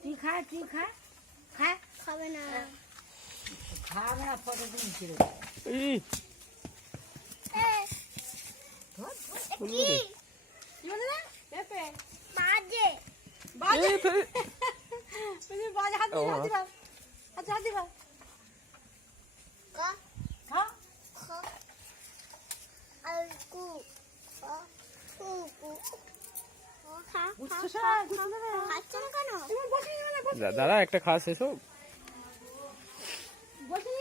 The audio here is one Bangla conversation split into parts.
তুই খা তুই খা খা খাবে না খা না ফটো দিন ছিল বলব রে। বাজে এই তো- ও, কা খা খা আর কু খা কু কু খা খা বুঝছ খা সব? বুঝছ না? খাচ্ছে না কেন দা- দাদা একটা বুঝি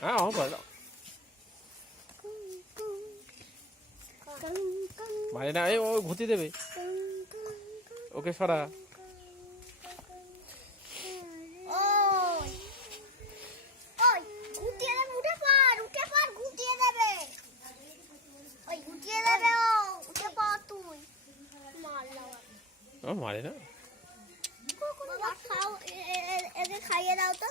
হ্যাঁ ভালো মানে না ও ঘুতি দেবে। ওকে সরা। ও মারে না। খাও একে খাইয়ে দাও তো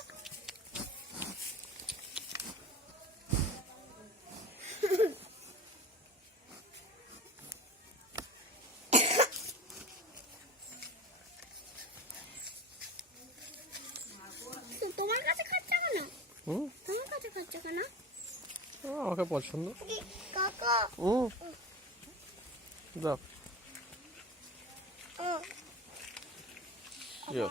তোমার কাছে খাচ্ছে কেন? হুম? তোমার কাছে খাচ্ছে কেন? ও, আমাকে পছন্দ। কাকা? হুম? যাও। ও যাও